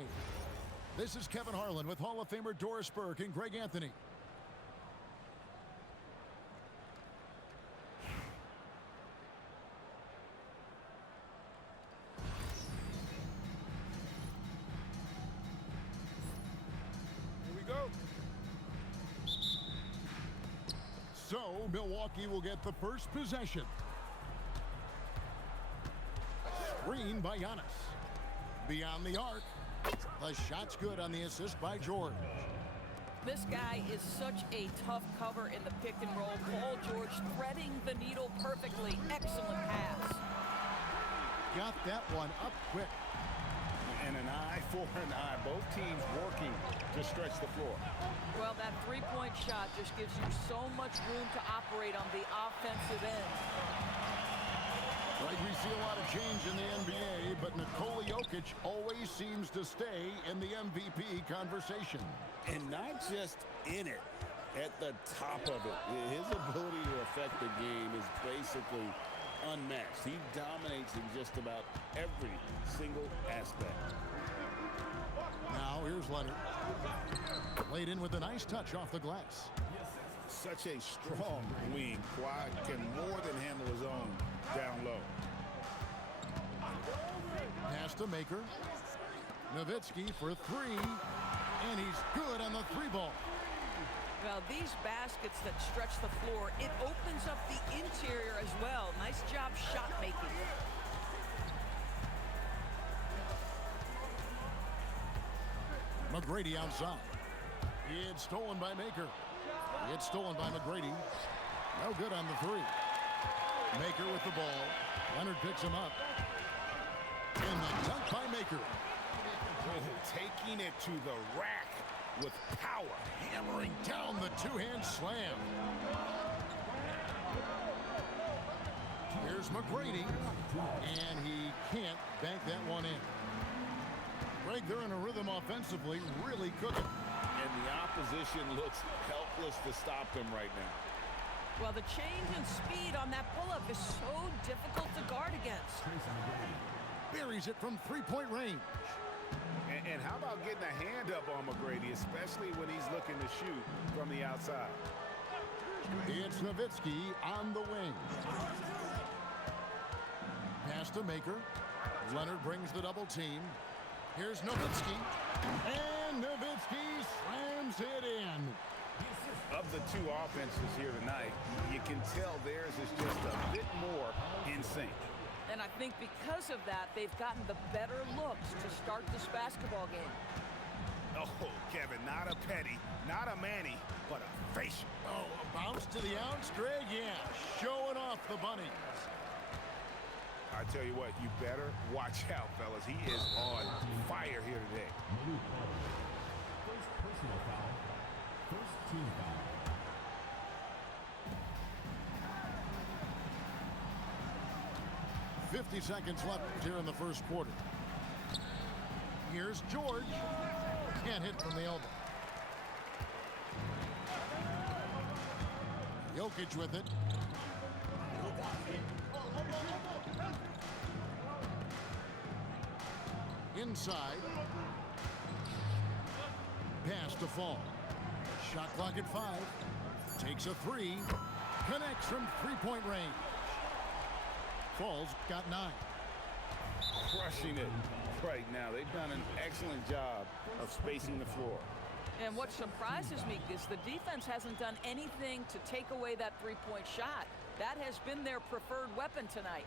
NBA. This is Kevin Harlan with Hall of Famer Doris Burke and Greg Anthony. Here we go. So, Milwaukee will get the first possession. Screen by Giannis. Beyond the arc. The shot's good on the assist by George. This guy is such a tough cover in the pick and roll. Paul George threading the needle perfectly. Excellent pass. Got that one up quick. And an eye for an eye. Both teams working to stretch the floor. Well, that three-point shot just gives you so much room to operate on the offensive end. Right, we see a lot of change in the NBA, but Nikola Jokic always seems to stay in the MVP conversation. And not just in it, at the top of it. His ability to affect the game is basically unmatched. He dominates in just about every single aspect. Now here's Leonard. Laid in with a nice touch off the glass. Such a strong wing. Kawhi can more than handle his own down low. Pass to Maker. Nowitzki for three. And he's good on the three ball. Well, these baskets that stretch the floor, it opens up the interior as well. Nice job shot making. McGrady outside. It's stolen by Maker. It's stolen by McGrady. No good on the three. Maker with the ball. Leonard picks him up. And the dunk by Maker. Taking it to the rack with power. Hammering down the two-hand slam. Here's McGrady. And he can't bank that one in. Greg, they're in a rhythm offensively, really cooking. And the opposition looks helpless to stop them right now. Well, the change in speed on that pull-up is so difficult to guard against. Buries it from three-point range. And how about getting a hand up on McGrady, especially when he's looking to shoot from the outside? It's Nowitzki on the wing. Pass to Maker. Leonard brings the double team. Here's Nowitzki. And Nowitzki slams it in. Of the two offenses here tonight, you can tell theirs is just a bit more in sync. And I think because of that, they've gotten the better looks to start this basketball game. Oh, Kevin, not a petty, not a Manny, but a facial. Oh, a bounce to the outs, Greg? Yeah, showing off the bunnies. I tell you what, you better watch out, fellas. He is on fire here today. First personal foul. First team foul. .50 seconds left here in the first quarter. Here's George. Can't hit from the elbow. Jokic with it. Inside. Pass to Fall. Shot clock at 5. Takes a three. Connects from three-point range. Fall's got 9. Crushing it right now. They've done an excellent job of spacing the floor. And what surprises me is the defense hasn't done anything to take away that three-point shot. That has been their preferred weapon tonight.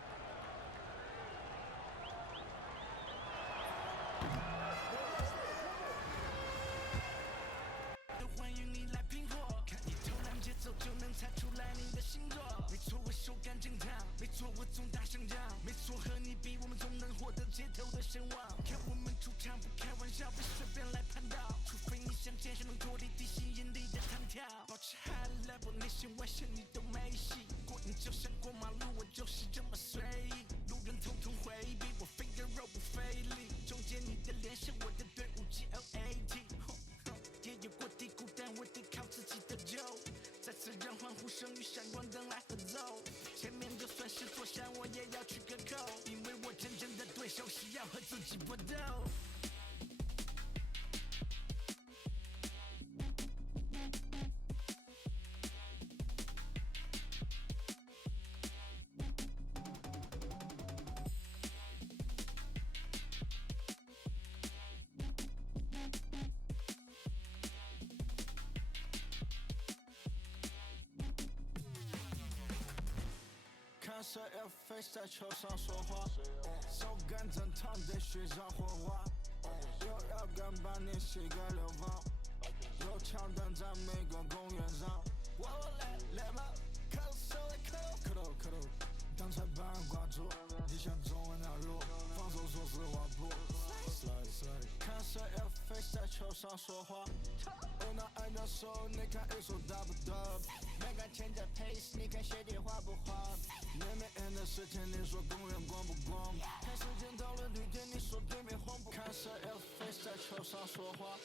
face 在球上说话，手感正烫得血上火花，又要敢把你膝盖流放，有枪弹在每个公园上。我来嘛，磕手来磕头，当裁判挂住，你想走那路，防守说实话不。看谁要 face 在球上说话，我拿按照手，你看一手打不到，没敢牵着 pace， 你看鞋底滑不滑？妹妹 N 的事情，你说公园光不光？看时间到了绿点，你说对面红不？看谁要 face 在球上说话，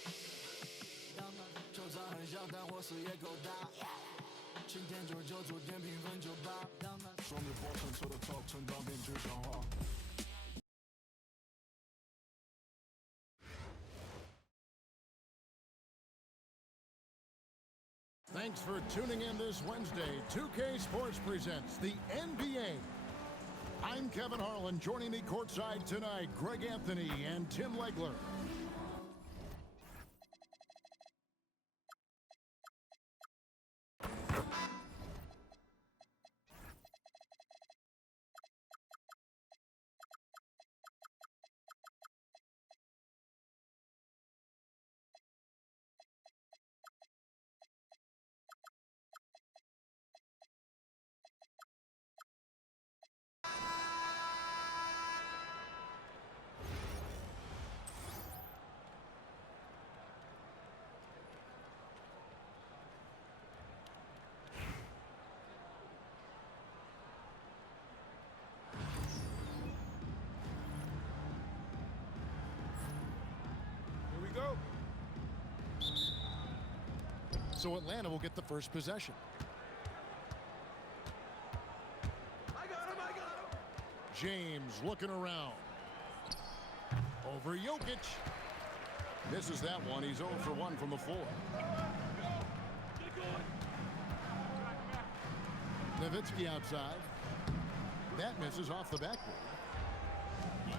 球场很小，但火势也够大。晴天99度，点评分98，双面波成车的 talk 成当面具象化。Thanks for tuning in this Wednesday. 2K Sports presents the NBA. I'm Kevin Harlan. Joining me courtside tonight, Greg Anthony and Tim Legler. So Atlanta will get the first possession. I got him! James looking around. Over Jokic. Misses that one. He's 0 for 1 from the floor. Nowitzki outside. That misses off the backboard.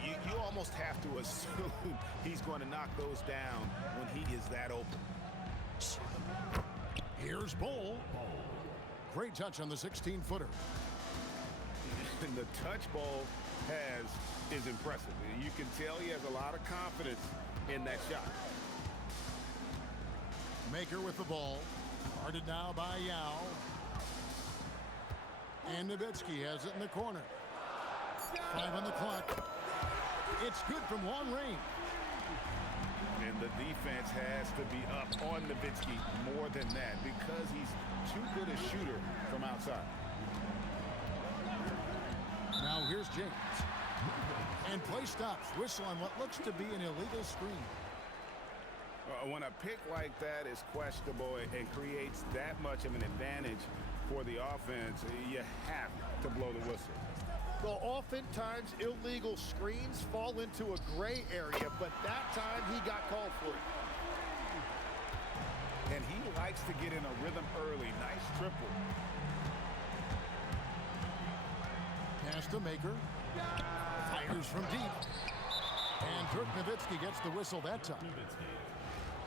You almost have to assume he's going to knock those down when he is that open. Here's Bull. Great touch on the 16-footer. And the touch ball is impressive. You can tell he has a lot of confidence in that shot. Maker with the ball. Guarded now by Yao. And Nowitzki has it in the corner. 5 on the clock. It's good from long range. And the defense has to be up on Nowitzki more than that because he's too good a shooter from outside. Now here's James. And play stops. Whistle on what looks to be an illegal screen. When a pick like that is questionable and creates that much of an advantage for the offense, you have to blow the whistle. Well, oftentimes illegal screens fall into a gray area, but that time he got called for it. And he likes to get in a rhythm early. Nice triple. Pass to Maker. Fires from deep. And Dirk Nowitzki gets the whistle that time.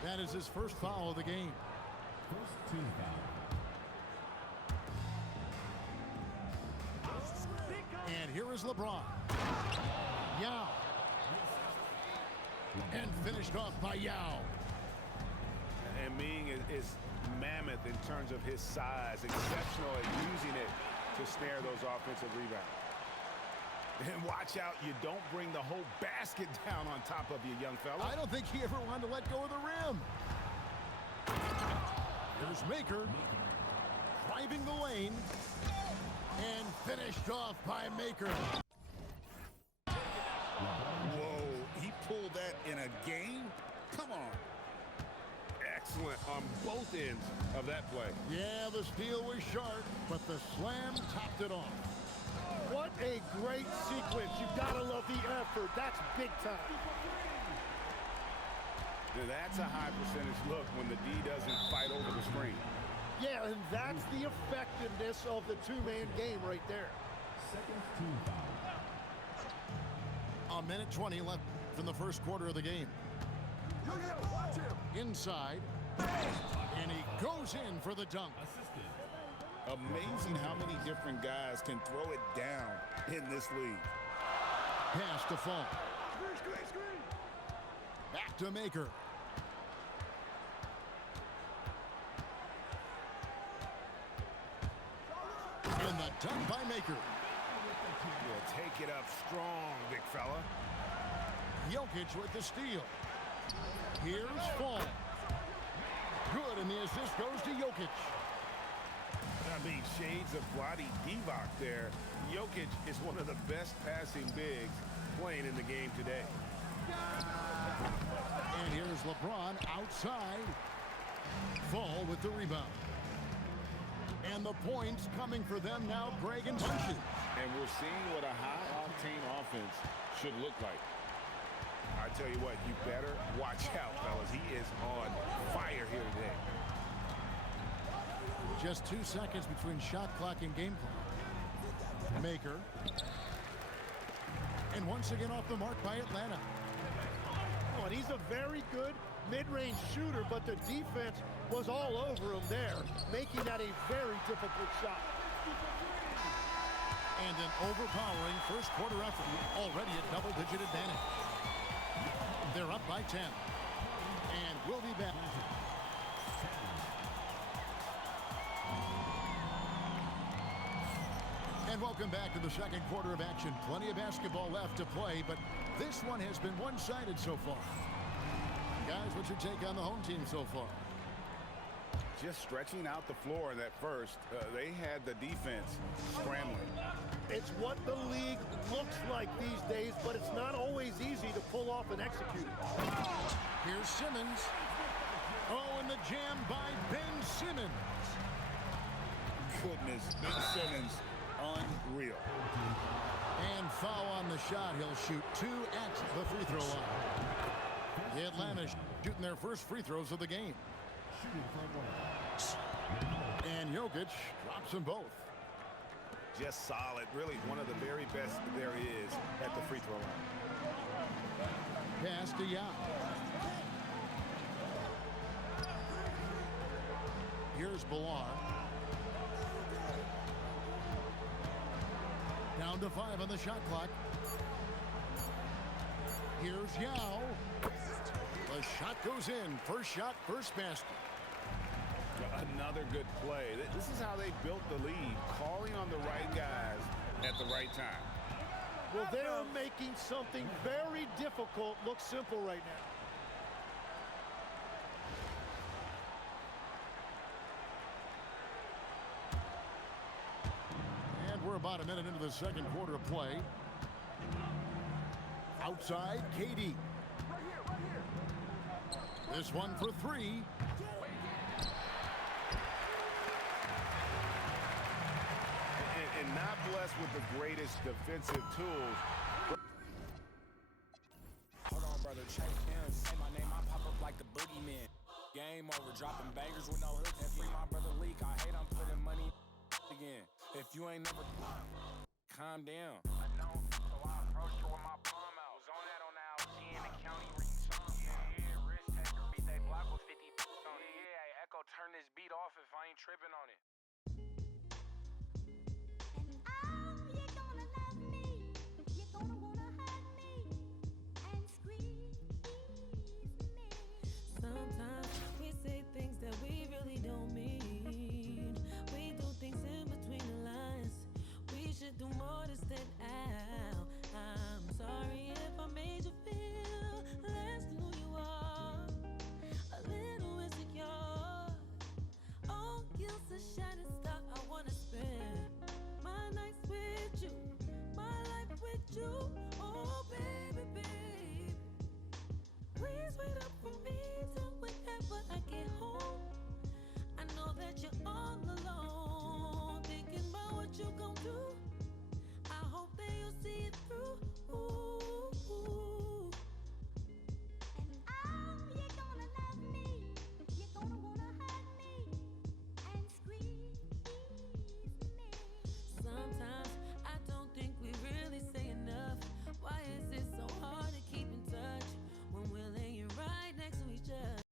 That is his first foul of the game. First team foul. And here is LeBron. Yao. And finished off by Yao. And Ming is mammoth in terms of his size, exceptional at using it to snare those offensive rebounds. And watch out, you don't bring the whole basket down on top of you, young fella. I don't think he ever wanted to let go of the rim. Here's Maker. Driving the lane. And finished off by Maker. Whoa, he pulled that in a game? Come on. Excellent on both ends of that play. Yeah, the steal was sharp, but the slam topped it off. What a great sequence. You've got to love the effort. That's big time. That's a high percentage look when the D doesn't fight over the screen. Yeah, and that's the effectiveness of the two-man game right there. Second team foul. A minute 20 left in the first quarter of the game. Inside. And he goes in for the dunk. Assisted. Amazing how many different guys can throw it down in this league. Pass to Fall. Back to Maker. And the dunk by Maker. Will take it up strong, big fella. Jokic with the steal. Here's Fall. Good, and the assist goes to Jokic. I mean, shades of Vlade Divac there. Jokic is one of the best passing bigs playing in the game today. And here's LeBron outside. Fall with the rebound. And the points coming for them now, Greg and Bunches. And we're seeing what a high-octane offense should look like. I tell you what, you better watch out, fellas. He is on fire here today. Just 2 seconds between shot clock and game clock. Maker. And once again off the mark by Atlanta. Oh, and he's a very good mid-range shooter, but the defense was all over him there, making that a very difficult shot. And an overpowering first quarter effort. Already a double-digit advantage. They're up by 10. And we'll be back. And welcome back to the second quarter of action. Plenty of basketball left to play, but this one has been one-sided so far. Guys, what's your take on the home team so far? Just stretching out the floor in that first. They had the defense scrambling. It's what the league looks like these days, but it's not always easy to pull off and execute. Here's Simmons. Oh, and the jam by Ben Simmons. Goodness, Ben Simmons, unreal. And foul on the shot. He'll shoot 2 at the free throw line. The Atlanta shooting their first free throws of the game. And Jokic drops them both. Just solid. Really one of the very best there is at the free throw line. Pass to Yao. Here's Bilal. Down to 5 on the shot clock. Here's Yao. The shot goes in. First shot, first basket. Another good play. This is how they built the lead, calling on the right guys at the right time. Well, they're making something very difficult look simple right now. And we're about a minute into the second quarter of play. Outside, KD. This one for 3. And not blessed with the greatest defensive tools. Hold on, brother, check in. Say my name, I pop up like the boogeyman. Game over, dropping bangers with no hook. And free my brother Leak. I hate I'm putting money again. If you ain't never calm down. I know, so I approached her with my palm out. Was on that on the LG in the county ring song. Yeah, risk taker, beat they block with 50 on it. Yeah, Echo, turn this beat off if I ain't tripping on it. Sometimes we say things that we really don't mean. We do things in between the lines. We should do more to stand out. I'm sorry if I made you feel less than who you are. A little insecure. Oh, guilt's a shining star. I wanna spend my nights with you, my life with you. Oh, baby, baby. Please wait up for me till whenever I get home. I know that you're all alone, thinking about what you gon' do. I hope that you'll see it through. And you're gonna love me. You're gonna wanna hug me and squeeze me. Sometimes I don't think we really say enough. Why is it so hard to keep in touch when we're laying right next to each other?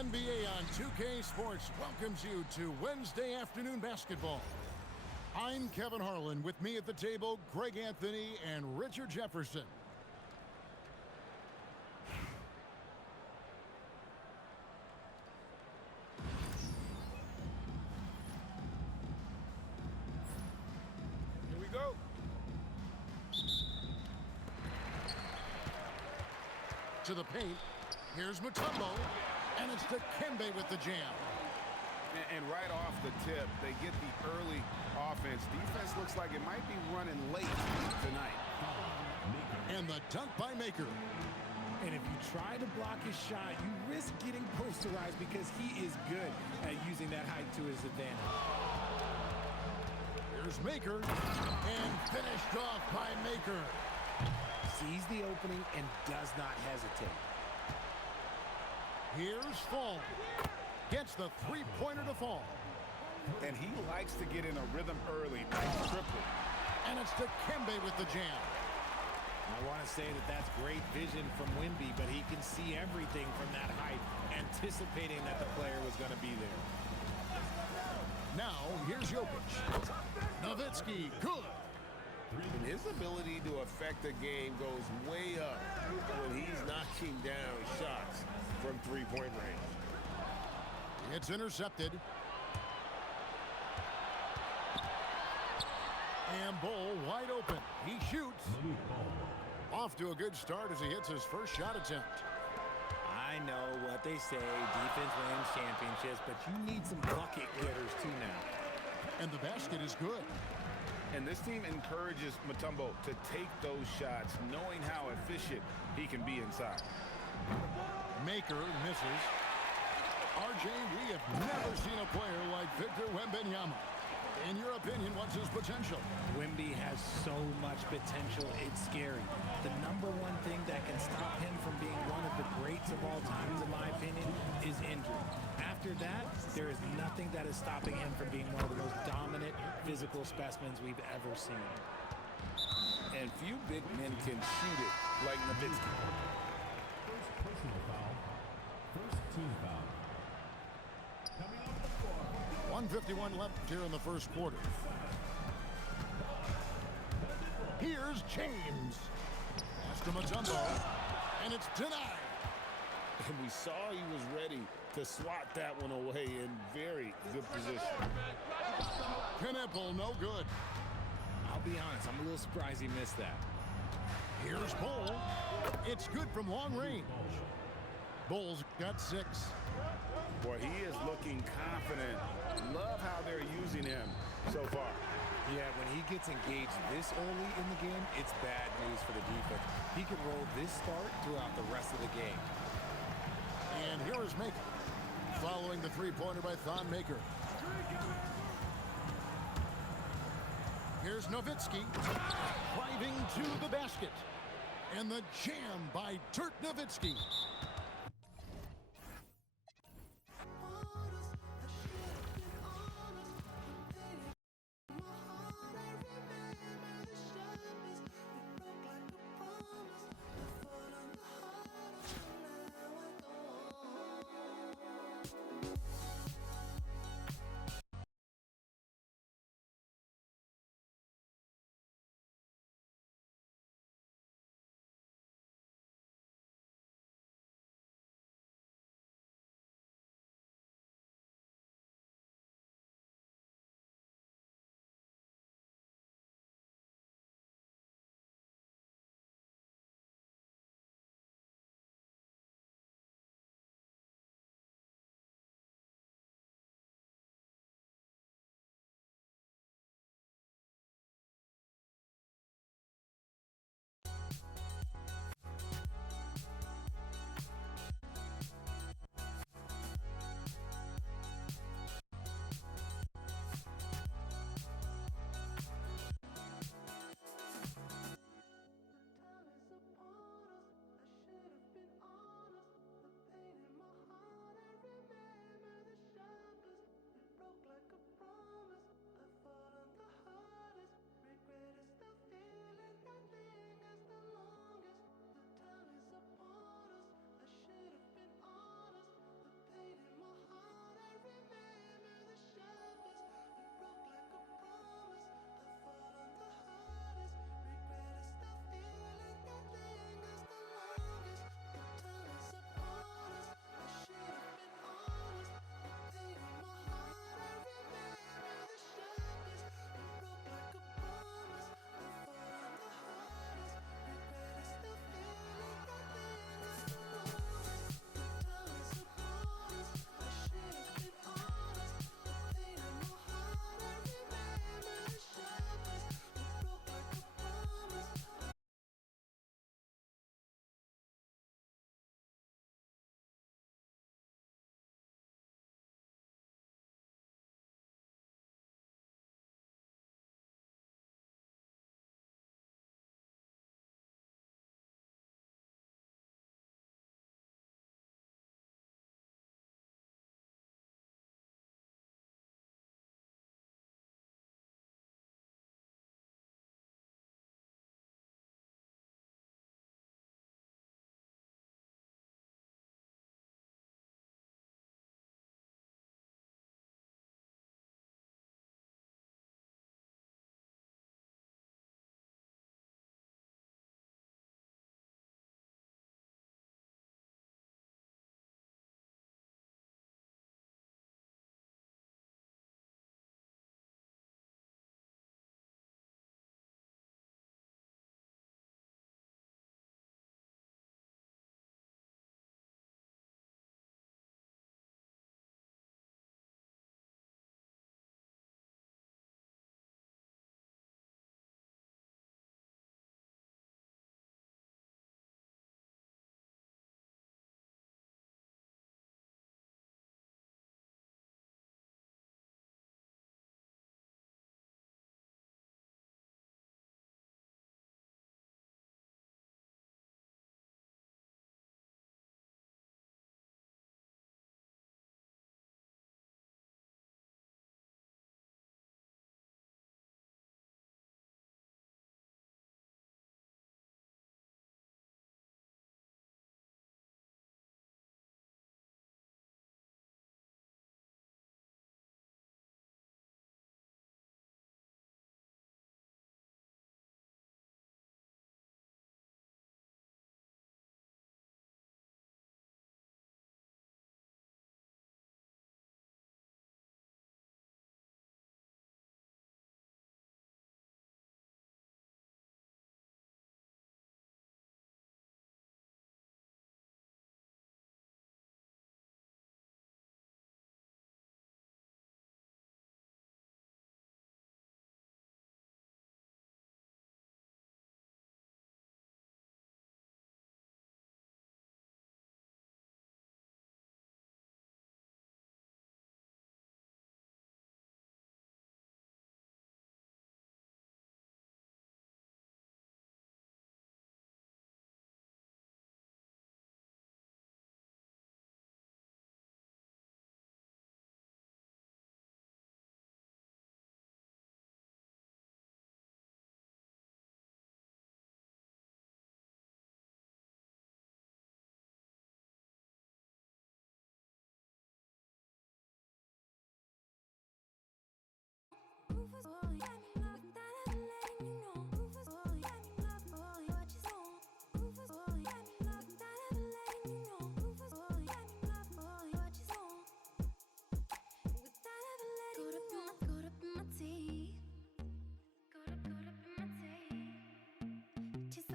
NBA on 2K Sports welcomes you to Wednesday afternoon basketball. I'm Kevin Harlan. With me at the table, Greg Anthony and Richard Jefferson. Here we go. To the paint. Here's Mutombo. And it's Dikembe with the jam. And right off the tip, they get the early offense. Defense looks like it might be running late tonight. And the dunk by Maker. And if you try to block his shot, you risk getting posterized because he is good at using that height to his advantage. Here's Maker. And finished off by Maker. Sees the opening and does not hesitate. Here's Fall. Gets the three-pointer to fall. And he likes to get in a rhythm early. Nice triple. And it's Dikembe with the jam. I want to say that that's great vision from Wemby, but he can see everything from that height, anticipating that the player was going to be there. Now, here's Jokic. Nowitzki, good. And his ability to affect the game goes way up when he's knocking down shots from three-point range. It's intercepted. And Bull wide open. He shoots. Off to a good start as he hits his first shot attempt. I know what they say, defense wins championships, but you need some bucket getters too now. And the basket is good. And this team encourages Mutombo to take those shots, knowing how efficient he can be inside. Maker misses. RJ, we have never seen a player like Victor Wembanyama. In your opinion, what's his potential? Wemby has so much potential, it's scary. The number one thing that can stop him from being one of the greats of all times, in my opinion, is injury. After that, there is nothing that is stopping him from being one of the most dominant physical specimens we've ever seen. And few big men can shoot it like Nowitzki. First personal foul. First team foul. Coming up the floor. 1:51 left here in the first quarter. Here's James. Pass to Mutombo. And it's denied. And we saw he was ready to swat that one away in very good position. Knipple, no good. I'll be honest, I'm a little surprised he missed that. Here's Bull. It's good from long range. Bull's got 6. Boy, he is looking confident. Love how they're using him so far. Yeah, when he gets engaged this early in the game, it's bad news for the defense. He could roll this start throughout the rest of the game. And here is Maker. Following the three-pointer by Thon Maker. Here's Nowitzki. Driving to the basket. And the jam by Dirk Nowitzki.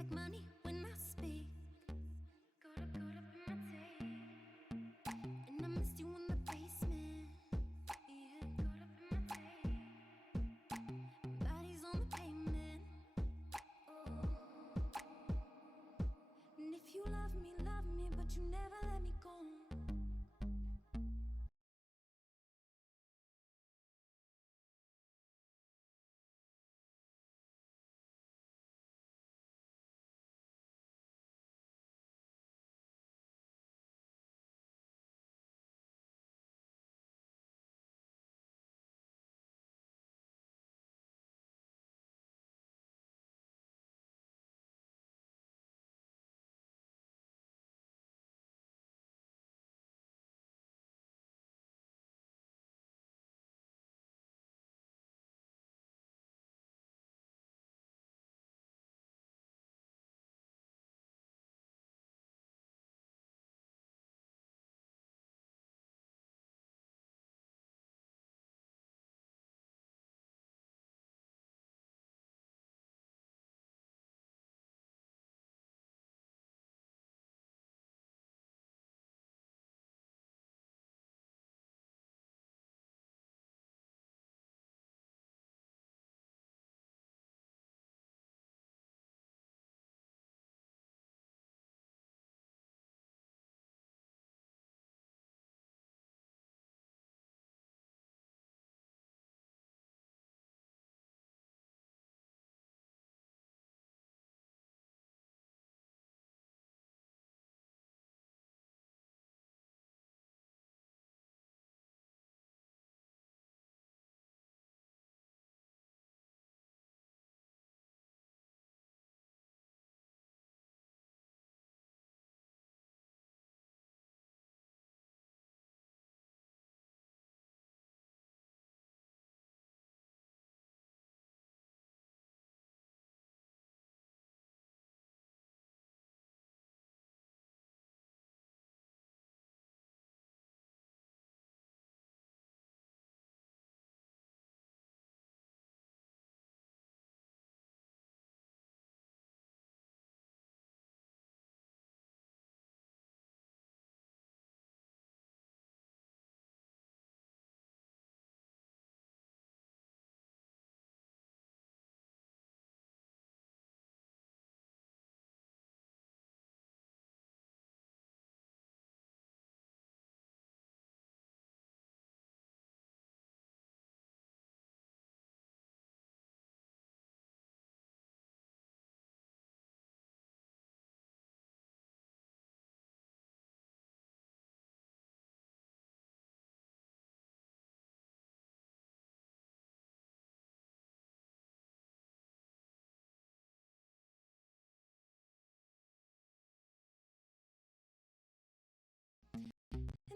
like money when I speak. Caught up in my tape. And I missed you in the basement. Yeah, caught up in my tape. Bodies on the pavement. Oh. And if you love me, but you never let me go.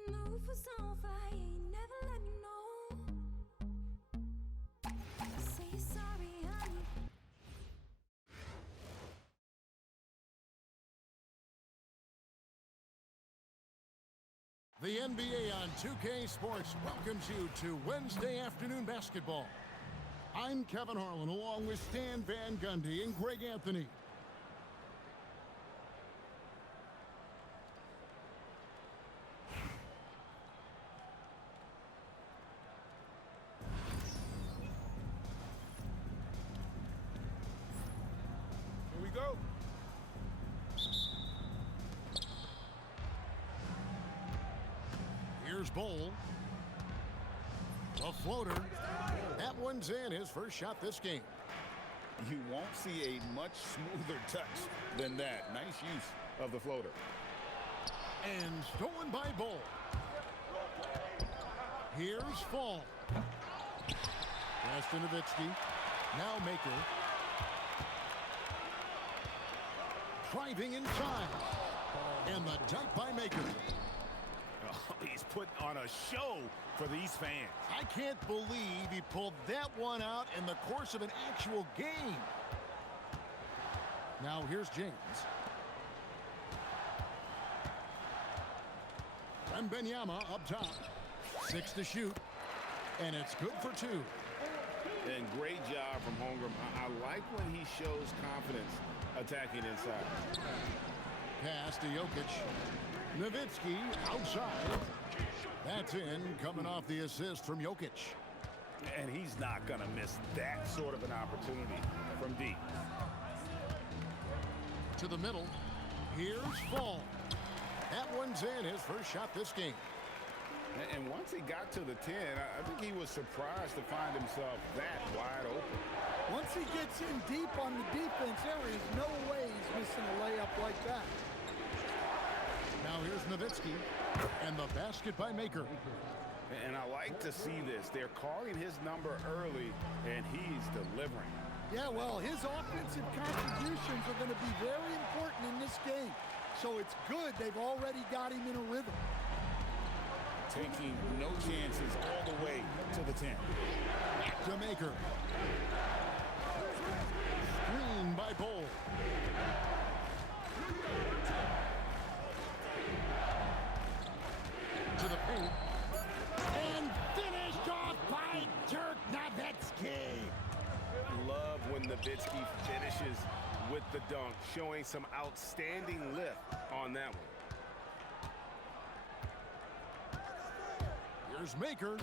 And the roof was on fire, you never let me know. Say you're sorry, honey. The NBA on 2K Sports welcomes you to Wednesday afternoon basketball. I'm Kevin Harlan along with Stan Van Gundy and Greg Anthony. Here we go. Here's Bowl. A floater. That one's in, his first shot this game. You won't see a much smoother touch than that. Nice use of the floater. And stolen by Bowl. Here's Fall. Pass to Nowitzki. Now Maker. Driving inside. And the dunk by Maker. Oh, he's put on a show for these fans. I can't believe he pulled that one out in the course of an actual game. Now here's James. Wembanyama up top. 6 to shoot. And it's good for 2. And great job from Holmgren. I like when he shows confidence attacking inside. Pass to Jokic. Nowitzki outside. That's in, coming off the assist from Jokic. And he's not going to miss that sort of an opportunity from deep. To the middle. Here's Fall. That one's in, his first shot this game. And once he got to the 10, I think he was surprised to find himself that wide open. Once he gets in deep on the defense, there is no way he's missing a layup like that. Now here's Nowitzki, and the basket by Maker. And I like to see this. They're calling his number early, and he's delivering. Yeah, well, his offensive contributions are going to be very important in this game. So it's good they've already got him in a rhythm. Taking no chances all the way to the 10. To Maker. Screen by Bull. To the paint. And finished off by Dirk Nowitzki. Love when Nowitzki finishes with the dunk, showing some outstanding lift on that one. Here's Maker,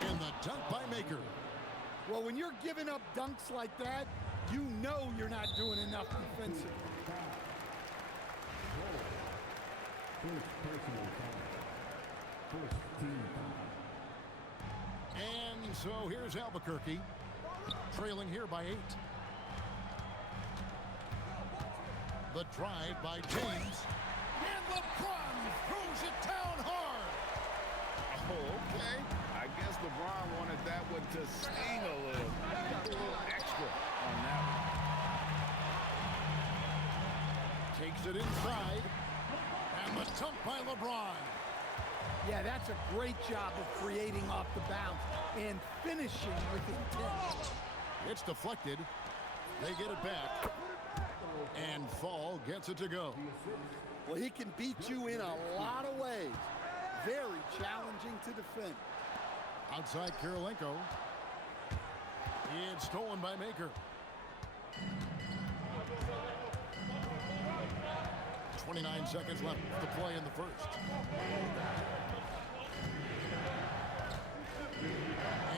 and the dunk by Maker. Well, when you're giving up dunks like that, you know you're not doing enough defensively. First personal foul. First team foul. And so here's Albuquerque, trailing here by 8. The drive by James. And LeBron throws it down hard. Oh, okay. I guess LeBron wanted that one to sting a little extra on that one. Takes it inside. And the dunk by LeBron. Yeah, that's a great job of creating off the bounce and finishing with intent. It's deflected. They get it back. And Fall gets it to go. Well, he can beat you in a lot of ways. Very challenging to defend. Outside Kirilenko. It's stolen by Maker. 29 seconds left to play in the first.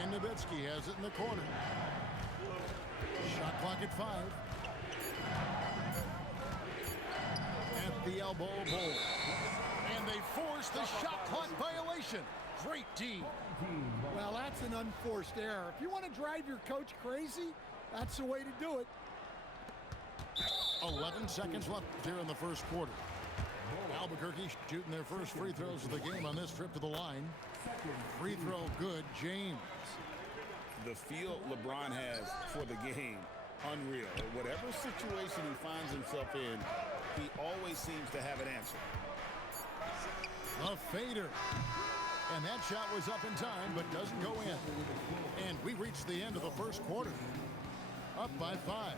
And Nowitzki has it in the corner. Shot clock at 5. At the elbow, Bull. And they force the shot clock violation. Great D. Well, that's an unforced error. If you want to drive your coach crazy, that's the way to do it. 11 seconds left here in the first quarter. Albuquerque shooting their first free throws of the game on this trip to the line. Free throw good, James. The feel LeBron has for the game, unreal. Whatever situation he finds himself in, he always seems to have an answer. A fader. And that shot was up in time, but doesn't go in. And we reached the end of the first quarter. Up by 5.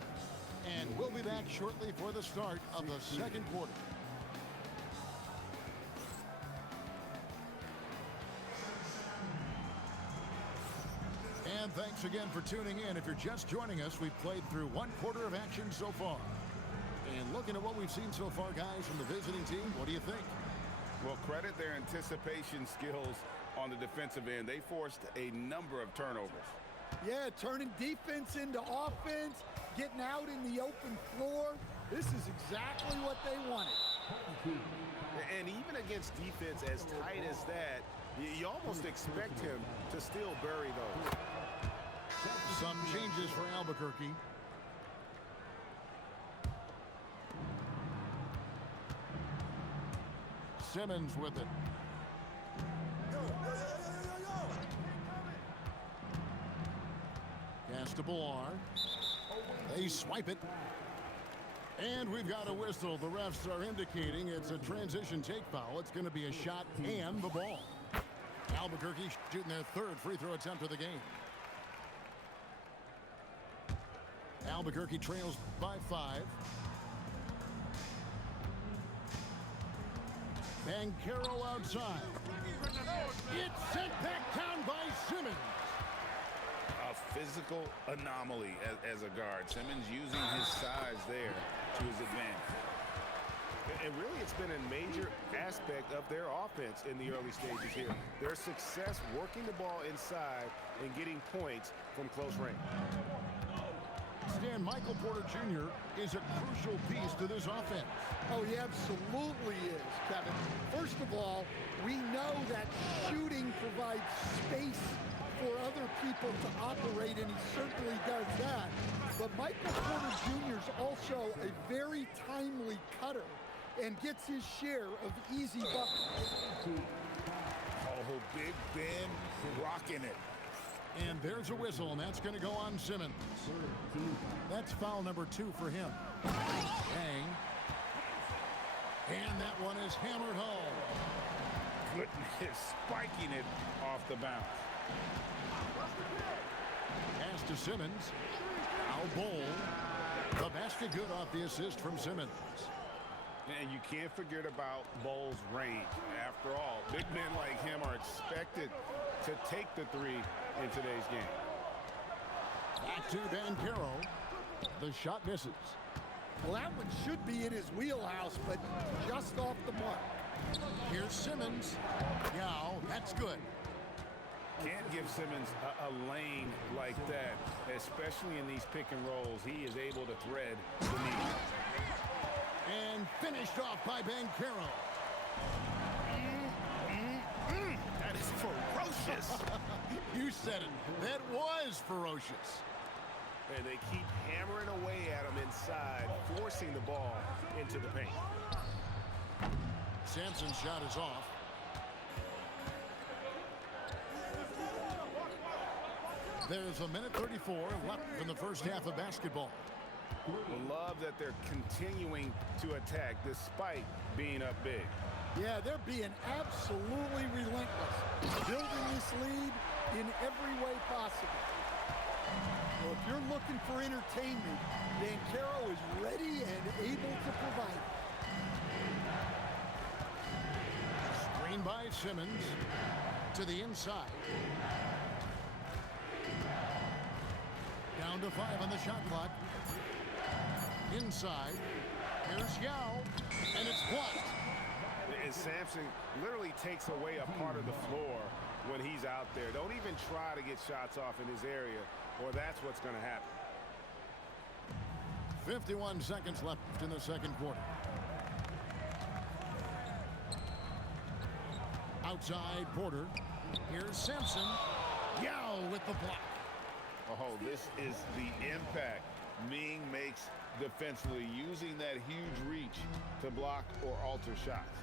And we'll be back shortly for the start of the second quarter. And thanks again for tuning in. If you're just joining us, we've played through one quarter of action so far. And looking at what we've seen so far, guys, from the visiting team, what do you think? Well, credit their anticipation skills on the defensive end. They forced a number of turnovers. Yeah, turning defense into offense, getting out in the open floor. This is exactly what they wanted. And even against defense as tight as that, you almost expect him to still bury those. Some changes for Albuquerque. Simmons with it. Pass to Bullar. They swipe it. And we've got a whistle. The refs are indicating it's a transition take foul. It's going to be a shot and the ball. Albuquerque shooting their third free throw attempt of the game. Albuquerque trails by 5. Banchero outside. It's sent back down by Simmons. A physical anomaly as a guard. Simmons using his size there to his advantage. And really, it's been a major aspect of their offense in the early stages here. Their success working the ball inside and getting points from close range. Stan, Michael Porter Jr. is a crucial piece to this offense. Oh, he absolutely is, Kevin. First of all, we know that shooting provides space for other people to operate, and he certainly does that. But Michael Porter Jr. is also a very timely cutter and gets his share of easy buckets. Oh, Big Ben rocking it. And there's a whistle, and that's going to go on Simmons. That's foul number 2 for him. Bang. And that one is hammered home. Goodness, spiking it off the bounce. Pass to Simmons. Now Bowl. The basket good off the assist from Simmons. And you can't forget about Bowles' range. After all, big men like him are expected to take the three in today's game. Back to Banchero. The shot misses. Well, that one should be in his wheelhouse, but just off the mark. Here's Simmons. Now, that's good. Can't give Simmons a lane like that, especially in these pick and rolls. He is able to thread the needle. And finished off by Banchero. That is ferocious. You said it. That was ferocious. And they keep hammering away at him inside, forcing the ball into the paint. Sampson's shot is off. There's a minute 34 left in the first half of basketball. Love that they're continuing to attack despite being up big. Yeah, they're being absolutely relentless, building this lead in every way possible. Well, if you're looking for entertainment, Banchero is ready and able to provide it. Screen by Simmons to the inside. Down to 5 on the shot clock. Inside. Here's Yao. And it's blocked. And Sampson literally takes away a part of the floor when he's out there. Don't even try to get shots off in his area, or that's what's going to happen. 51 seconds left in the second quarter. Outside Porter. Here's Sampson. Yao with the block. Oh, this is the impact Ming makes defensively, using that huge reach to block or alter shots.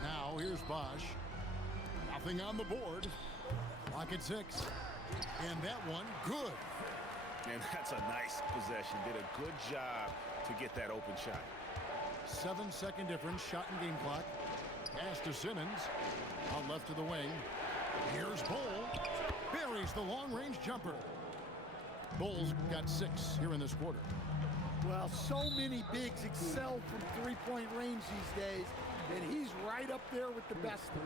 Now here's Bosch. Nothing on the board. Clock at 6. And that one good. And that's a nice possession. Did a good job to get that open shot. 7-second difference, shot and game clock. Pass to Simmons. Out left to the wing. Here's Bowl. Buries the long-range jumper. Bowles got 6 here in this quarter. Well, so many bigs excel from three-point range these days, and he's right up there with the best of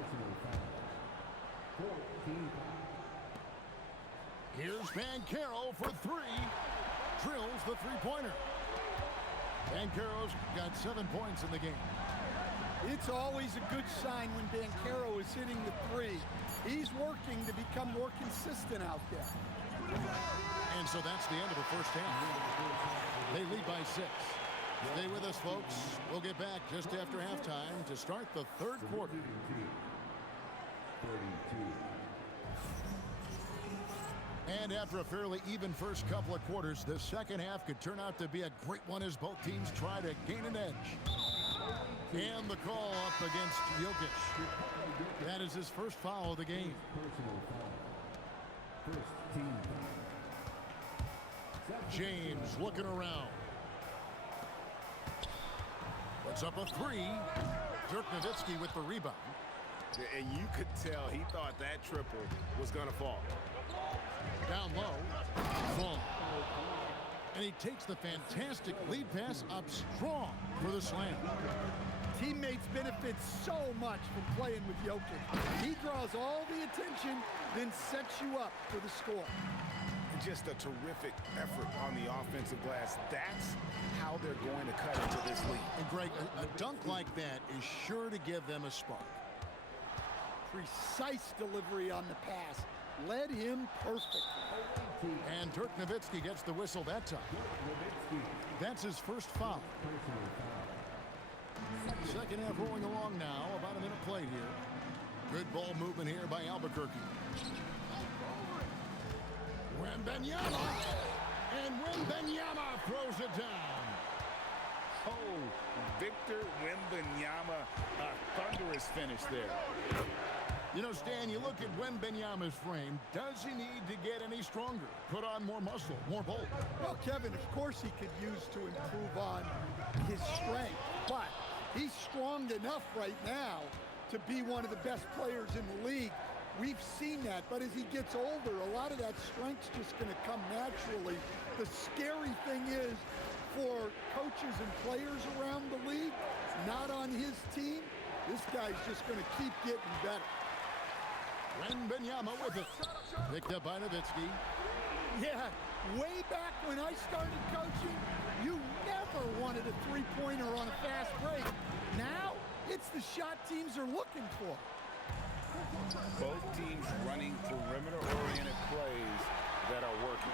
them. Here's Banchero for 3. Drills the three-pointer. Banchero's got 7 points in the game. It's always a good sign when Banchero is hitting the 3. He's working to become more consistent out there. And so that's the end of the first half. They lead by 6. Stay with us, folks. We'll get back just after halftime to start the third quarter. And after a fairly even first couple of quarters, the second half could turn out to be a great one as both teams try to gain an edge. And the call up against Jokic. That is his first foul of the game. James looking around. Puts up a 3. Dirk Nowitzki with the rebound. And you could tell he thought that triple was going to fall. Down low. Full. And he takes the fantastic lead pass up strong for the slam. Teammates benefit so much from playing with Jokic. He draws all the attention, then sets you up for the score. Just a terrific effort on the offensive glass. That's how they're going to cut into this league. And Greg, a dunk like that is sure to give them a spark. Precise delivery on the pass. Led him perfectly. And Dirk Nowitzki gets the whistle that time. That's his first foul. Second half rolling along now. About a minute played here. Good ball movement here by Albuquerque. Wembanyama. And Wembanyama throws it down. Oh, Victor Wembanyama, a thunderous finish there. You know, Stan, you look at Wembanyama's frame. Does he need to get any stronger? Put on more muscle, more bulk? Well, Kevin, of course he could use to improve on his strength. But he's strong enough right now to be one of the best players in the league. We've seen that, but as he gets older, a lot of that strength's just going to come naturally. The scary thing is, for coaches and players around the league, not on his team, this guy's just going to keep getting better. Wembanyama with it. Picked up by Nowitzki. Yeah, way back when I started coaching, you never wanted a three-pointer on a fast break. Now, it's the shot teams are looking for. Both teams running perimeter-oriented plays that are working.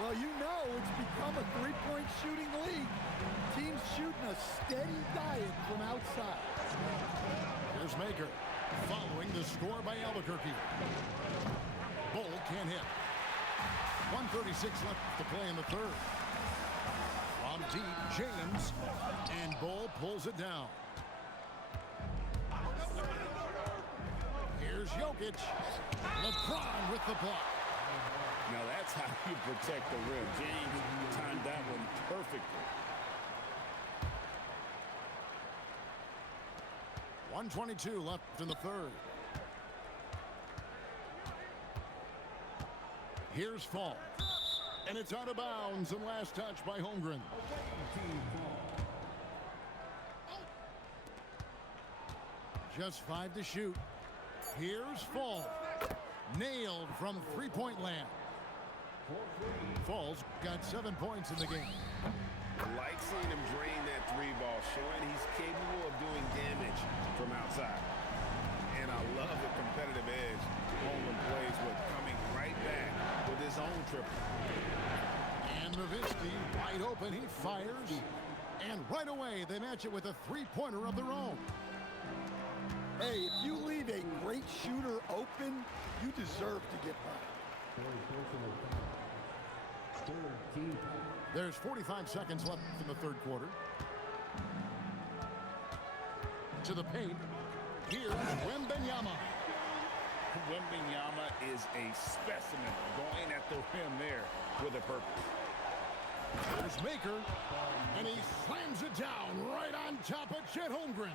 Well, you know it's become a three-point shooting league. Teams shooting a steady diet from outside. Here's Maker, following the score by Albuquerque. Bull can't hit. 1:36 left to play in the third. From deep, James, and Bull pulls it down. Here's Jokic. LeBron with the block. Now that's how you protect the rim. James timed that one perfectly. 1:22 left in the third. Here's Fall. And it's out of bounds and last touch by Holmgren. Just 5 to shoot. Here's Fall. Nailed from three-point land. Fall's got 7 points in the game. Like seeing him drain that three ball, showing he's capable of doing damage from outside. And I love the competitive edge Holmgren plays with, coming right back with his own triple. And Nowitzki wide open, he fires. And right away, they match it with a three-pointer of their own. Hey, if you leave a great shooter open, you deserve to get by. There's 45 seconds left in the third quarter. To the paint. Here's Wembanyama. Wembanyama is a specimen going at the rim there with a purpose. There's Maker. And he slams it down right on top of Chet Holmgren.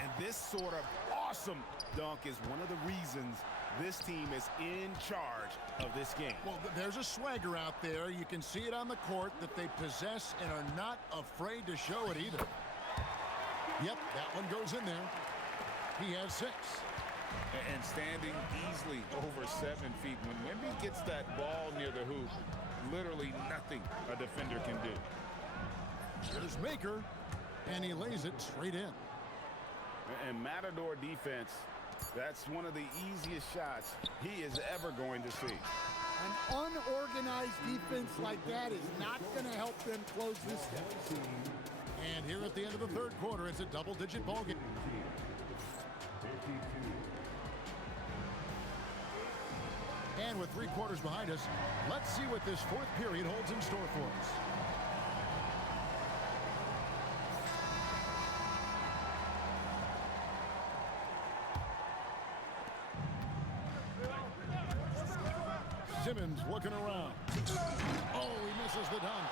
And this sort of awesome dunk is one of the reasons this team is in charge of this game. Well, there's a swagger out there. You can see it on the court that they possess and are not afraid to show it either. Yep, that one goes in there. He has 6. And standing easily over 7 feet. When Wemby gets that ball near the hoop, literally nothing a defender can do. There's Maker, and he lays it straight in. And Matador defense, that's one of the easiest shots he is ever going to see. An unorganized defense like that is not going to help them close this deficit. And here at the end of the third quarter, it's a double-digit ball game. And with 3 quarters behind us, let's see what this fourth period holds in store for us. Simmons looking around. Oh, he misses the dunk.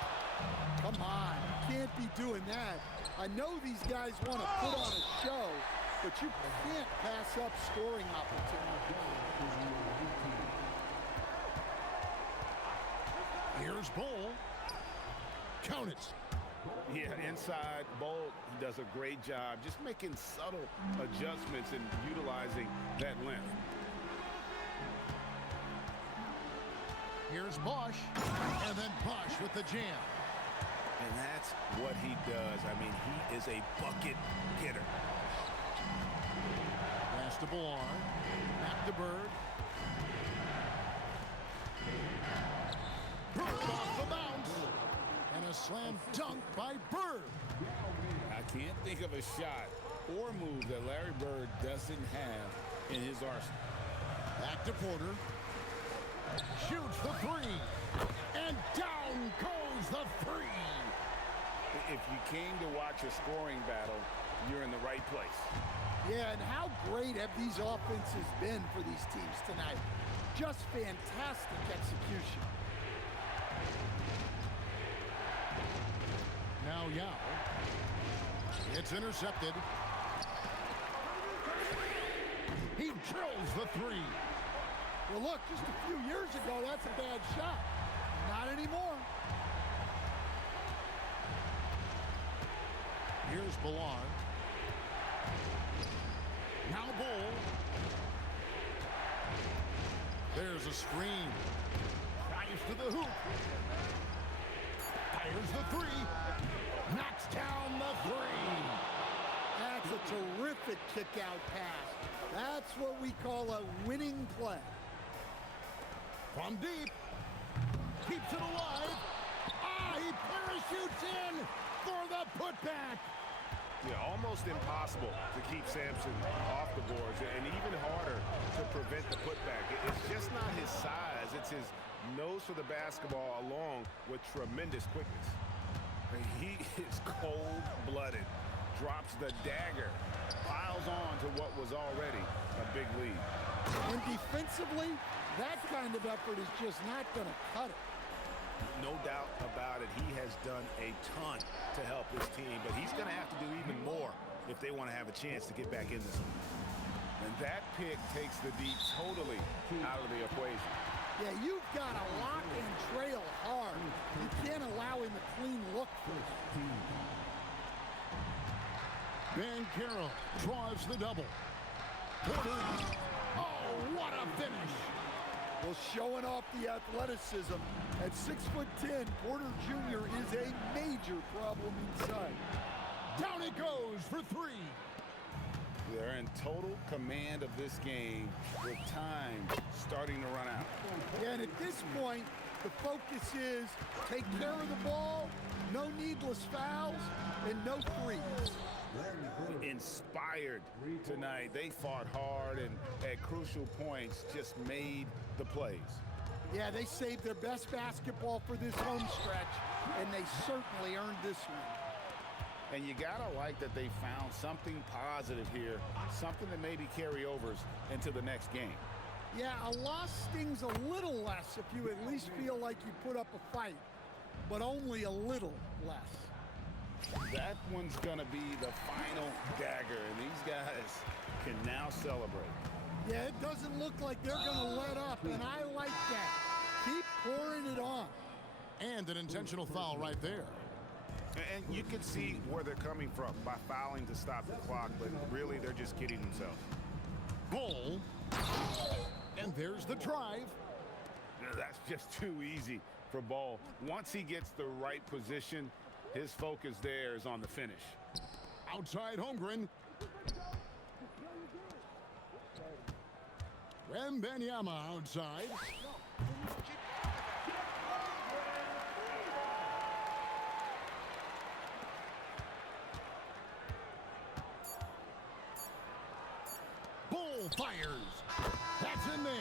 Come on, you can't be doing that. I know these guys want to put on a show, but you can't pass up scoring opportunities. Here's Bull. Count it. Yeah, inside, Bolt, he does a great job just making subtle adjustments and utilizing that length. Here's Bosch, and then Bosch with the jam. And that's what he does. I mean, he is a bucket getter. Pass to Ballard. Back to Bird. Bird off the bounce. And a slam dunk by Bird. I can't think of a shot or move that Larry Bird doesn't have in his arsenal. Back to Porter. Shoots the three. And down goes the three. If you came to watch a scoring battle, you're in the right place. Yeah, and how great have these offenses been for these teams tonight? Just fantastic execution. Now Yao. It's intercepted. He drills the three. Well, look, just a few years ago, that's a bad shot. Not anymore. Here's Ballard. Now Bull. There's a screen. Drives to the hoop. Fires the three. Knocks down the three. That's a terrific kick-out pass. That's what we call a winning play. From deep. Keeps it alive. He parachutes in for the putback. Yeah, almost impossible to keep Sampson off the boards, and even harder to prevent the putback. It's just not his size. It's his nose for the basketball along with tremendous quickness. He is cold-blooded, drops the dagger, piles on to what was already a big lead. And defensively, that kind of effort is just not going to cut it. No doubt about it. He has done a ton to help his team, but he's going to have to do even more if they want to have a chance to get back in this one. And that pick takes the D totally out of the equation. Yeah, you've got to lock and trail hard. You can't allow him a clean look for it. Van Carroll draws the double. Porter. Oh, what a finish. Well, showing off the athleticism. At 6'10", Porter Jr. is a major problem inside. Down it goes for three. They're in total command of this game with time starting to run out. Yeah, and at this point, the focus is take care of the ball, no needless fouls, and no threes. Inspired tonight. They fought hard and at crucial points just made the plays. Yeah, they saved their best basketball for this home stretch, and they certainly earned this one. And you gotta like that they found something positive here, something that maybe carry overs into the next game. Yeah, a loss stings a little less if you at least feel like you put up a fight, but only a little less. That one's gonna be the final dagger, and these guys can now celebrate. Yeah, it doesn't look like they're gonna let up, and I like that. Keep pouring it on. And an intentional foul right there. And you can see where they're coming from by fouling to stop the clock, but really they're just kidding themselves. Bull. And there's the drive. That's just too easy for Ball. Once he gets the right position, his focus there is on the finish. Outside Holmgren. Wembanyama outside. Bull fires. That's in there.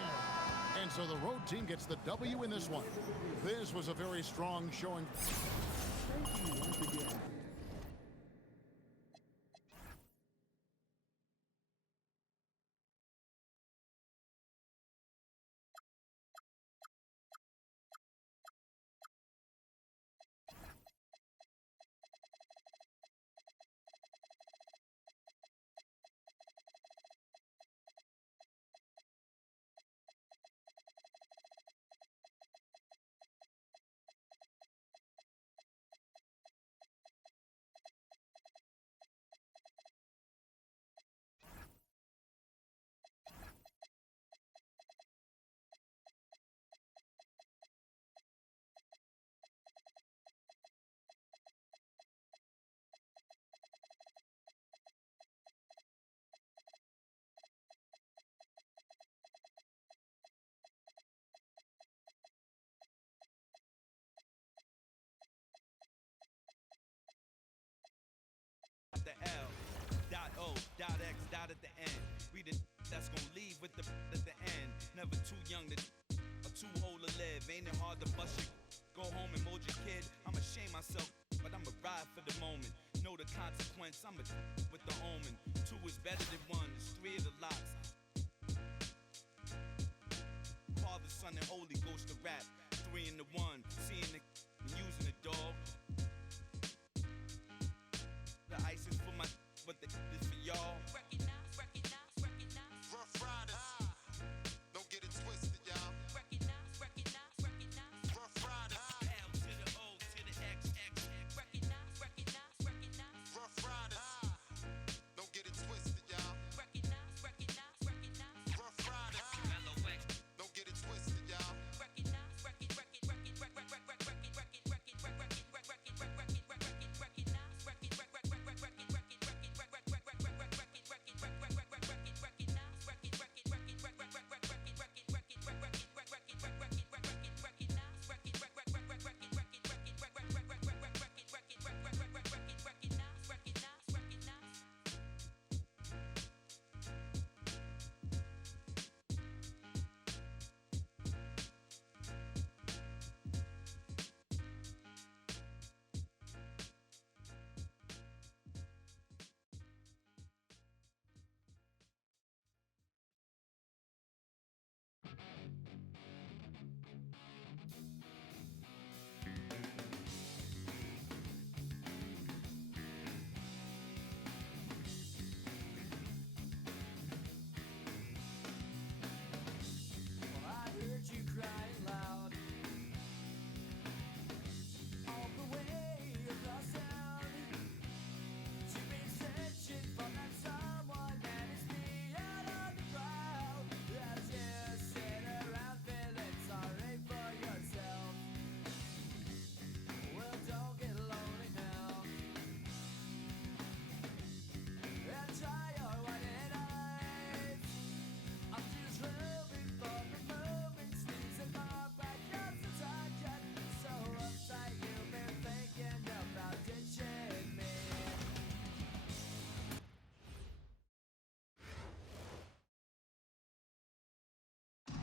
And so the road team gets the W in this one. This was a very strong showing. Thank you once again. be the that's gonna leave with the at the end. Never too young to or too old to live. Ain't it hard to bust your go home and mold your kid? I'ma shame myself, but I'ma ride for the moment. Know the consequence, I'ma with the omen. 2 is better than 1, there's 3 of the locks. Father, Son, and Holy Ghost to rap. 3 in the 1, seeing the and using the dog. The ice is for my, but the is for y'all. Recognize, recognize, recognize. Rough Riders. Don't get it twisted, y'all. Recognize, recognize, recognize. Rough Riders. L to the O to the X, X, X. Recognize, recognize, recognize. Rough Riders. Don't get it twisted, y'all. Recognize, recognize, recognize. Rough Riders. LOX. Don't get it twisted, y'all. Recognize,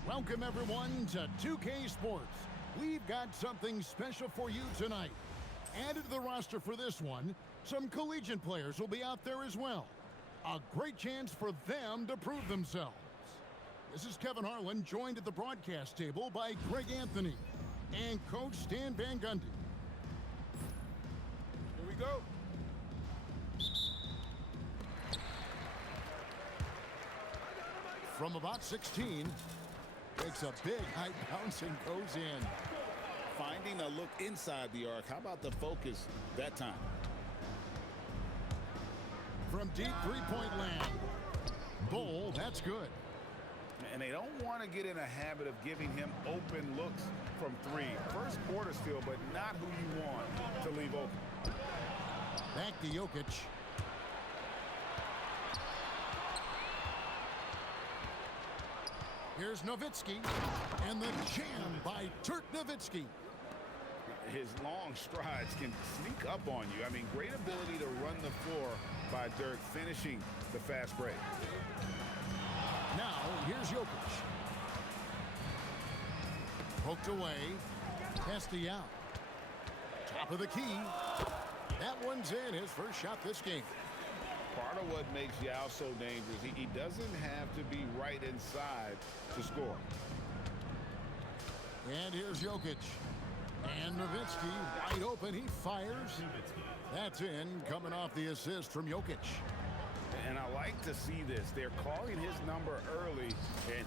Welcome, everyone, to 2K Sports. We've got something special for you tonight. Added to the roster for this one, some collegiate players will be out there as well. A great chance for them to prove themselves. This is Kevin Harlan, joined at the broadcast table by Greg Anthony and Coach Stan Van Gundy. Here we go. From about 16, takes a big high bounce and goes in. Finding a look inside the arc. How about the focus that time? From deep three-point land. Bowl, that's good. And they don't want to get in a habit of giving him open looks from 3. First quarter still, but not who you want to leave open. Back to Jokic. Here's Nowitzki, and the jam by Dirk Nowitzki. His long strides can sneak up on you. I mean, great ability to run the floor by Dirk, finishing the fast break. Now, here's Jokic. Poked away. Testy out. Top of the key. That one's in, his first shot this game. Part of what makes Yao so dangerous, he doesn't have to be right inside to score. And here's Jokic. And Nowitzki wide open. He fires. That's in, coming off the assist from Jokic. And I like to see this. They're calling his number early, and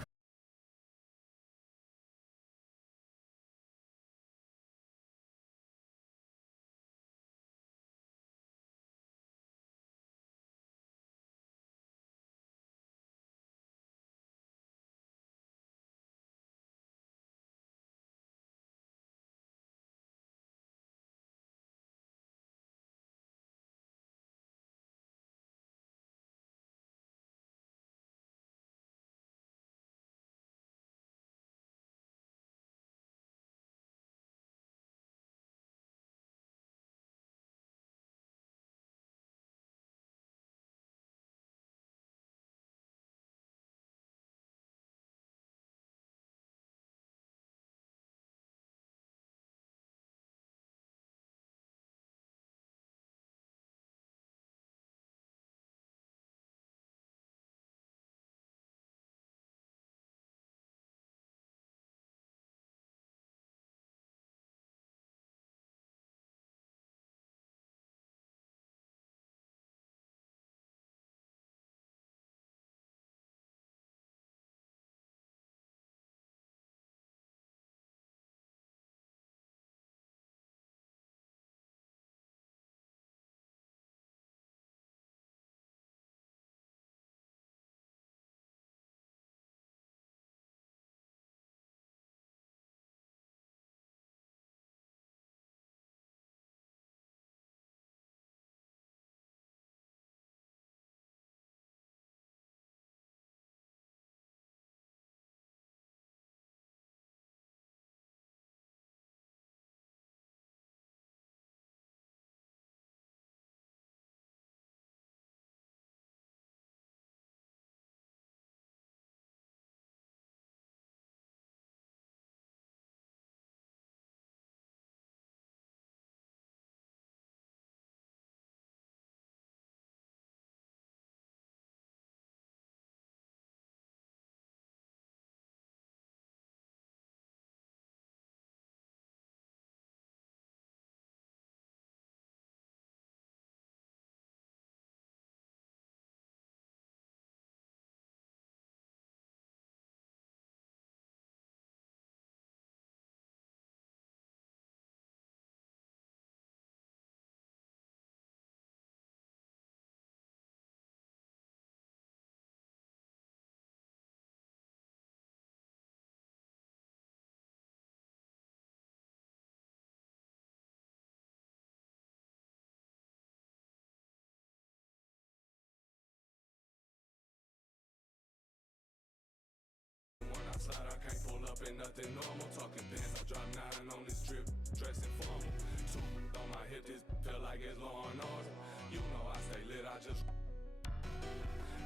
slide, I can't pull up in nothing normal. Talking pants, I drop 9 on this drip, dressing formal. 2 on my hip, this feel like it's Law and Order. You know I stay lit, I just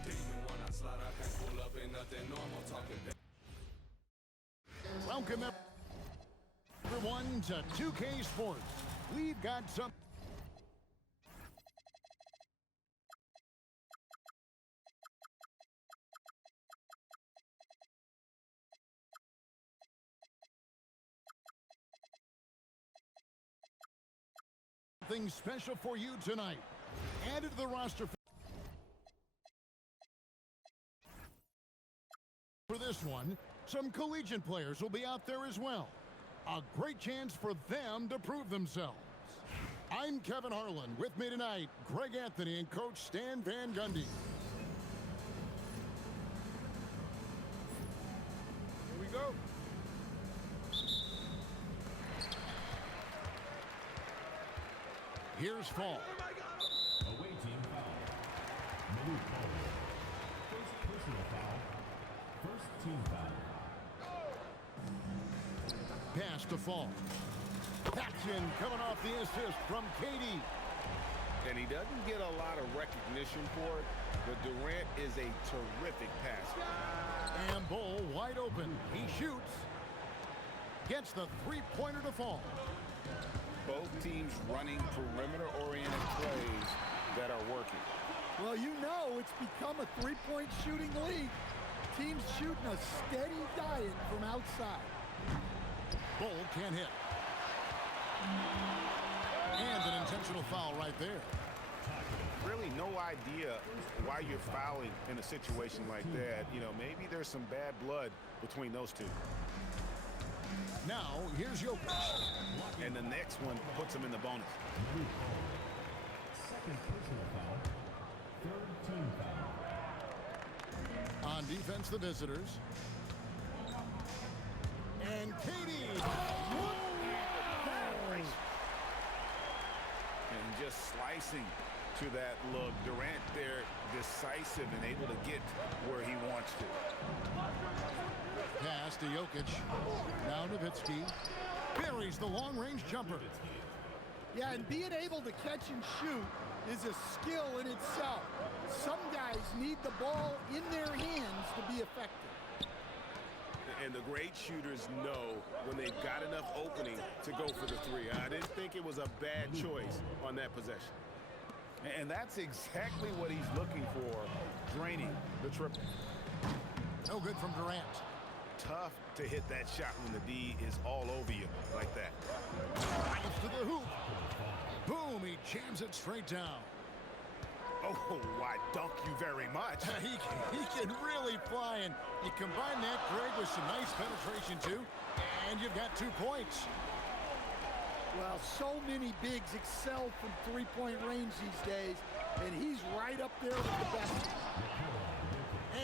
demon when I slide, I can't pull up in nothing normal. Talking pants. Welcome everyone to 2K Sports. We've got something special for you tonight. Added to the roster for this one, some collegiate players will be out there as well. A great chance for them to prove themselves. I'm Kevin Harlan. With me tonight, Greg Anthony and Coach Stan Van Gundy. Here we go. Here's Fall. Away team foul. Move forward. First personal foul. First team foul. Pass to Fall. Paxton coming off the assist from Katie. And he doesn't get a lot of recognition for it, but Durant is a terrific passer. And Bull wide open. He shoots. Gets the three-pointer to Fall. Both teams running perimeter-oriented plays that are working. Well, you know it's become a three-point shooting league. Teams shooting a steady diet from outside. Bull can't hit. And an intentional foul right there. Really no idea why you're fouling in a situation like that. You know, maybe there's some bad blood between those two. Now, here's Jokic. And the next one puts him in the bonus. Second personal foul. Third team foul. On defense, the visitors. And Katie. And just slicing to that look. Durant there, decisive and able to get where he wants to. Pass to Jokic. Now Nowitzki. Buries the long-range jumper. Yeah, and being able to catch and shoot is a skill in itself. Some guys need the ball in their hands to be effective. And the great shooters know when they've got enough opening to go for the three. I didn't think it was a bad choice on that possession. And that's exactly what he's looking for, draining the triple. No good from Durant. Tough to hit that shot when the D is all over you like that. Drives to the hoop. Boom, he jams it straight down. Oh, why, dunk you very much. He can really fly, and you combine that, Greg, with some nice penetration, too, and you've got 2 points. Well, so many bigs excel from three-point range these days, and he's right up there with the best.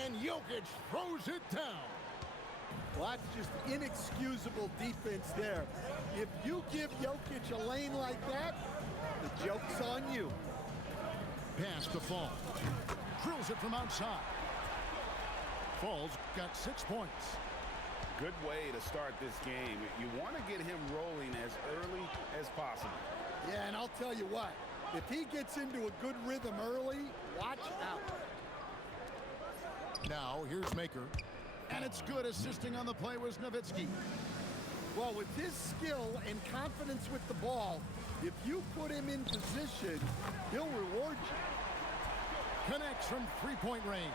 And Jokic throws it down. Well, that's just inexcusable defense there. If you give Jokic a lane like that, the joke's on you. Pass to Fall. Drills it from outside. Fall's got 6 points. Good way to start this game. You want to get him rolling as early as possible. Yeah, and I'll tell you what, if he gets into a good rhythm early, watch out. Now, here's Maker. And it's good. Assisting on the play was Nowitzki. Well, with his skill and confidence with the ball, if you put him in position, he'll reward you. Connects from three-point range.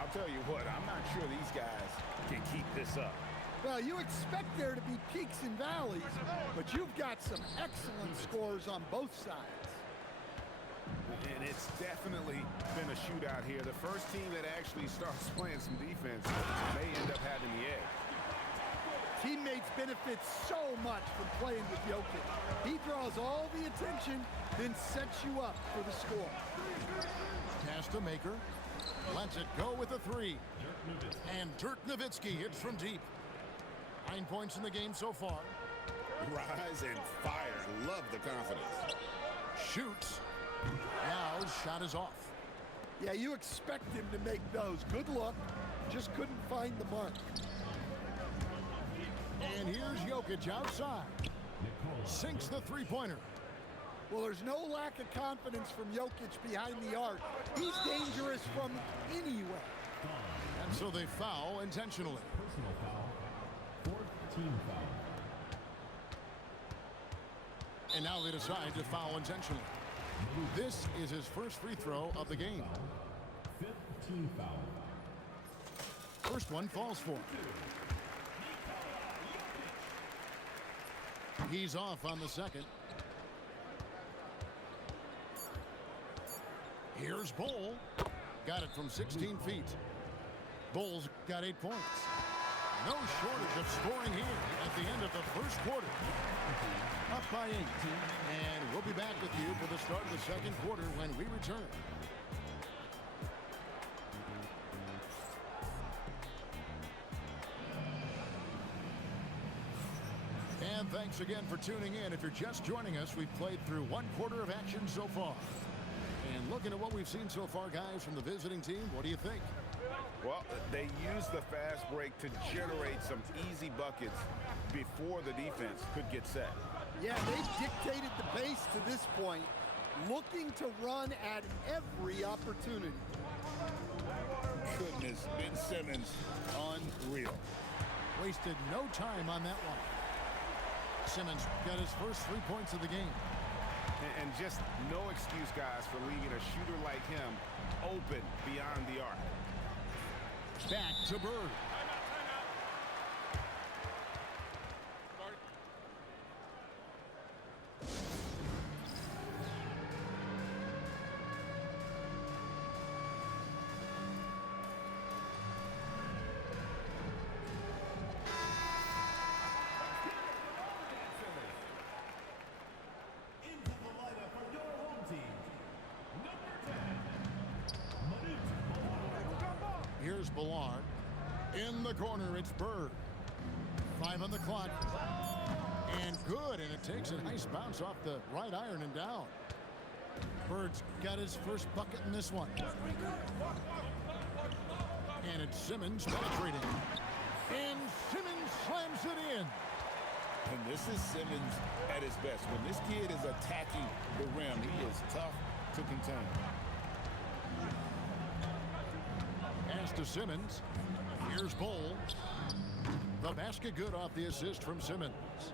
I'll tell you what, I'm not sure these guys can keep this up. Well, you expect there to be peaks and valleys, but you've got some excellent scores on both sides. And it's definitely been a shootout here. The first team that actually starts playing some defense may end up having the edge. Teammates benefit so much from playing with Jokic. He draws all the attention, then sets you up for the score. Pass to Maker. Lets it go with a three. And Dirk Nowitzki hits from deep. 9 points in the game so far. Rise and fire. Love the confidence. Shoots. Now shot is off. Yeah, you expect him to make those. Good look. just couldn't find the mark. And here's Jokic outside. Sinks the three-pointer. Well, there's no lack of confidence from Jokic behind the arc. He's dangerous from anywhere. And so they foul intentionally. Personal foul. Fourth team foul. And now they decide to foul intentionally. This is his first free throw of the game. Fifth team foul. First one falls for him. He's off on the second. Here's Bull. Got it from 16 feet. Bull's got 8 points. No shortage of scoring here at the end of the first quarter. Up by 8. And we'll be back with you for the start of the second quarter when we return. And thanks again for tuning in. If you're just joining us, we've played through one quarter of action so far. And looking at what we've seen so far, guys, from the visiting team, what do you think? Well, they used the fast break to generate some easy buckets before the defense could get set. Yeah, they've dictated the pace to this point, looking to run at every opportunity. Goodness, Ben Simmons, unreal. Wasted no time on that one. Simmons got his first 3 points of the game. And just no excuse, guys, for leaving a shooter like him open beyond the arc. Back to Bird. Into the lineup for your home team. Number 10. Here's Ballard. In the corner, it's Bird. 5 on the clock. And good, and it takes a nice bounce off the right iron and down. Bird's got his first bucket in this one. And it's Simmons penetrating. And Simmons slams it in. And this is Simmons at his best. When this kid is attacking the rim, he is tough to contain. Pass to Simmons. Here's Bull. The basket good off the assist from Simmons.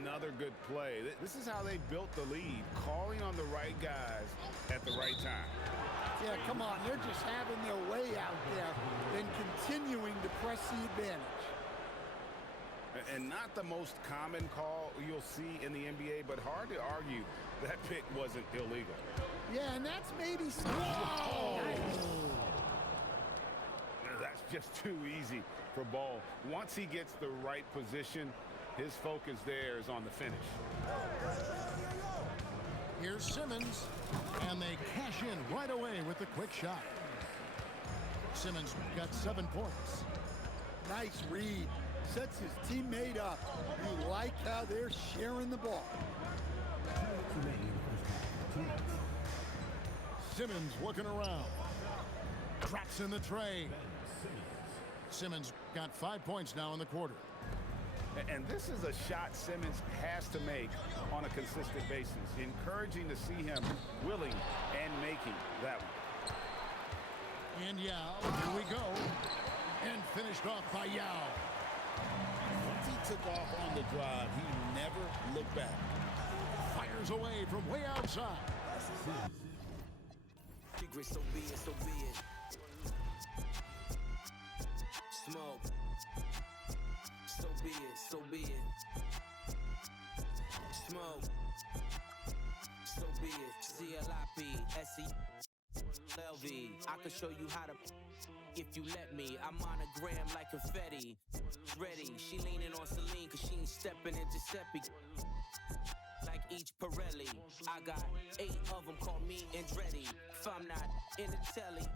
Another good play. This is how they built the lead, calling on the right guys at the right time. Yeah, come on, they're just having their way out there and continuing to press the advantage. And not the most common call you'll see in the NBA, but hard to argue that pick wasn't illegal. Yeah, and that's maybe some... That's just too easy for Ball. Once he gets the right position, his focus there is on the finish. Here's Simmons, and they cash in right away with the quick shot. Simmons got 7 points. Nice read. Sets his teammate up. You like how they're sharing the ball. Simmons looking around. Drops in the tray. Simmons got 5 points now in the quarter. And this is a shot Simmons has to make on a consistent basis. Encouraging to see him willing and making that one. And Yao, here we go. And finished off by Yao. Once he took off on the drive, he never looked back. Fires away from way outside. Secret, so be it, so be it. Smoke. So be it, so be it. Smoke. So be it. CLIP, SE, LV. I can show you how to if you let me. I'm on a gram like confetti. Ready. She leaning on Celine cause she ain't stepping in Giuseppe. Like each Pirelli. I got 8 of them, call me Andretti. If I'm not in the telly.